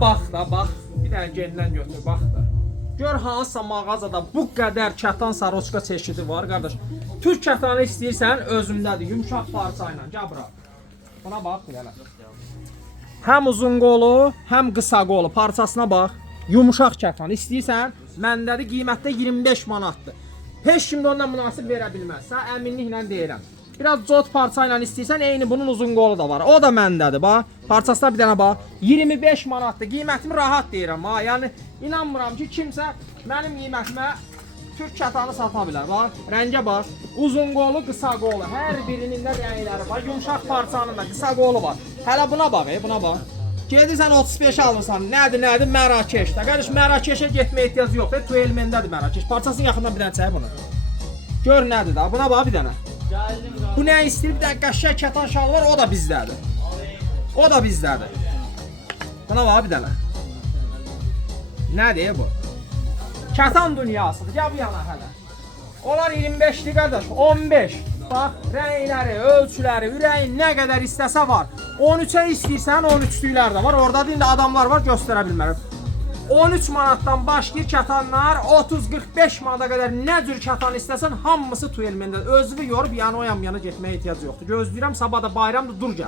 Bax da, bax. Bir dənə gendən götür, bax da. Gör hansısa mağazada bu qədər kətan saroçka çeşidi var, qardaş. Türk kətanı istəyirsən, özümdədir. Yumşaq parça ilə. Gəl bura. Buna bax, belə. Həm uzun qolu, həm qısa qolu parçasına bax. Yumşaq kətan istəyirsən, məndədir. Qiymətdə 25 manatdır. Heç kim də ondan münasib verə bilməz. Sən əminliklə deyirəm. Biraz cot parça ilə istəyirsən, eyni bunun uzun qolu da var. O da məndədir, bax. Parçasına bir dənə bax. 25 manatdır. Qiymətimi rahat deyirəm, ha. Yəni inanmıram ki, kimsə mənim qiymətimə Türk kətanı sata bilər. Bax, rəngə bax. Uzun qolu, qısa qolu. Hər birinin də rəngləri var. Yumşaq parçanın da qısa qolu var. Hələ buna bax, buna bax. Gedirsən 35 alırsan. Nədir, Mərakeşdə. Qardaş, Mərakeşə getməyə ehtiyac yoxdur. Tuelmendədir Mərakeş. Parçasının yaxından bir dənə çək bunu. Gör nədir da. Buna bax bir dənə. Bu nə istəyir? Bir dənə qəşəng kətan şal var, o da bizdədir. O da bizdədir. Buna bax bir dənə. Nədir bu? Kətan dünyasıdır. Gəl bu yana hələ. Onlar 25'li qardaş, 15. Bax, rəngləri, ölçüləri, ürəyin nə qədər istəsə var. 13'ə istəyirsən, 13'lüklər də var. Orada da indi adamlar var, göstərə bilmərəm. 13 manatdan başlayır kətanlar, 30-45 manata qədər nə cür kətan istəsən, hamısı Tuelmendədir. Özünü yorub yana o yana getməyə ehtiyac yoxdur. Gözləyirəm, sabah da bayramdır, dur gəl.